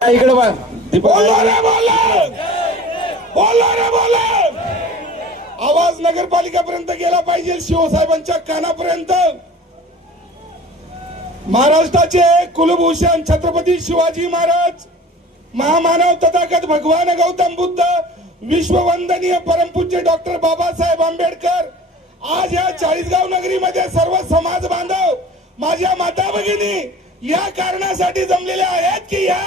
इकडे बघ. दीपक रे बोलो आवाज नगरपालिकापर्यंत गेला पाहिजे शिवसाहेबांच्या कानापर्यंत. महाराष्ट्राचे कुलभूषण छत्रपती शिवाजी महाराज महामानव तथागत भगवान गौतम बुद्ध विश्ववंदनीय परमपूज्य डॉक्टर बाबासाहेब आंबेडकर आज या चाळीसगाव नगरीमध्ये सर्व समाज बांधव माझ्या माता भगिनी या कारणासाठी जमलेल्या आहेत की या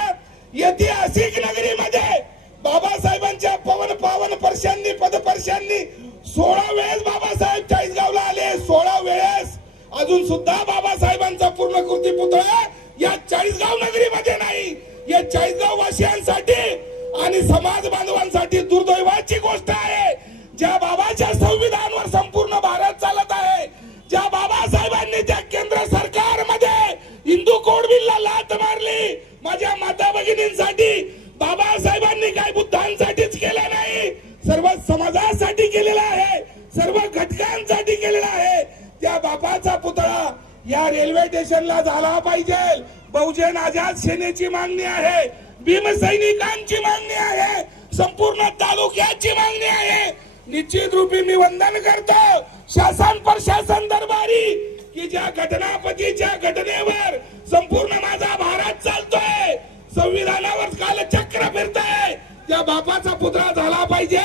ऐतिहासिक नगरीमध्ये बाबासाहेबांच्या पवन पावन परशांनी पदपर्शांनी सोळा वेळेस बाबासाहेब चाळीसगावला आले. सोळा वेळेस अजून सुद्धा बाबासाहेबांचा पूर्णकृती पुतळा या चाळीसगाव नगरीमध्ये नाही. या चाळीसगाव वासियांसाठी आणि समाज बांधवांसाठी दुर्दैवाची गोष्ट घटकांसाठी केलेला आहे. त्या बापाचा पुतळा या रेल्वे स्टेशनला झाला पाहिजे. बहुजन आझाद सेनेची मागणी आहे. भीमसैनिकांची मागणी आहे. संपूर्ण तालुक्याची मागणी आहे. निश्चित रूपी मी वंदन करतो. शासन प्रशासन दरबारी की ज्या घटनापतीच्या घटनेवर संपूर्ण माझा भारत चालतोय. संविधानावर काल चक्र फिरतंय. त्या बापाचा पुतळा झाला पाहिजे.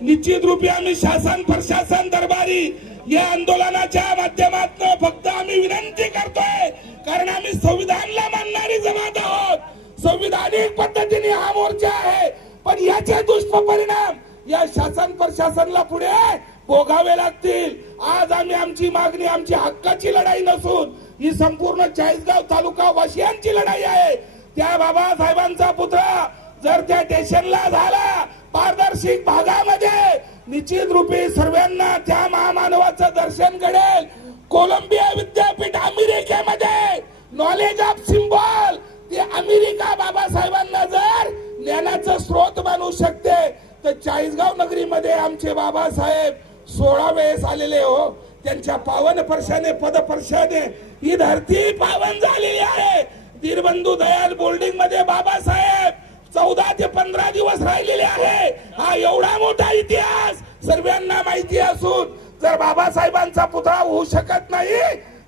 निश्चित रूपी आम्ही शासन प्रशासन दरबारी या आंदोलनाच्या माध्यमातून फक्त आम्ही विनंती करतोय कारण आम्ही संविधानला मानणारी जमात आहोत. संविधानिक पद्धतीने हा मोर्चा आहे. पण याचे दुष्परिणाम या शासन प्रशासनला पुढे भोगावे लागतील. आज आम्ही आमची मागणी आमची हक्काची लढाई नसून ही संपूर्ण चाळीसगाव तालुका वाशियांची लढाई आहे. त्या बाबासाहेबांचा पुतळा जर त्या स्टेशनला झाला पारदर्शक भागामध्ये निश्चित रूपी सर्वांना त्या महामानवाचं दर्शन घडेल. कोलंबिया विद्यापीठ अमेरिकेमध्ये. नॉलेज ऑफ सिम्बॉल ते अमेरिका बाबासाहेबांना जर ज्ञानाचं स्रोत बनवू शकते तर चाळीसगाव नगरीमध्ये आमचे बाबासाहेब सोळा वेळेस आलेले हो. त्यांच्या पावन पर्शाने पदपर्शाने ही धरती पावन झालेली आहे. दीरबंधू दयाल बोर्डिंगमध्ये बाबासाहेब चौदा ते पंधरा दिवस राहिलेले आहे. हा एवढा मोठा इतिहास. सर्वांना माहिती असून जर बाबासाहेबांचा पुतळा होऊ शकत नाही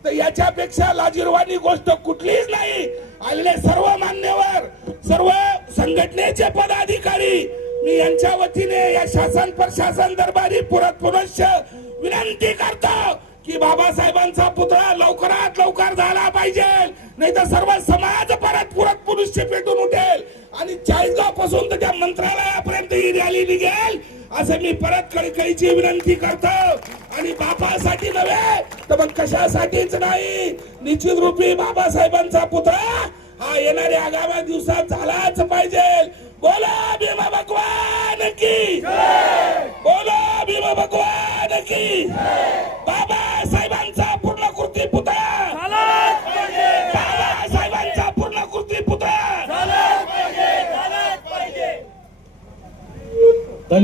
तर याच्यापेक्षा लाजीरवाणी गोष्ट कुठलीच नाही. आलेले सर्व मान्यवर सर्व संघटनेचे पदाधिकारी मी यांच्या वतीने या शासन प्रशासन दरबारी पुरत पुनश्च विनंती करतो की बाबासाहेबांचा पुतळा लवकरात लवकर झाला पाहिजे. नाही तर सर्व समाज परत पुरत पुरुष पेटून उठेल. आणि चाळीसगावपासून तर त्या मंत्रालयापर्यंत ही रॅली निघेल. असं मी परत कळकळीची विनंती करतो. आणि बापासाठी नव्हे तर मग कशासाठीच नाही. निश्चित रूपी बाबासाहेबांचा पुतळा हा येणाऱ्या आगामी दिवसात झालाच पाहिजे. बोला भीमा भगवान की बोला भीमा भगवान की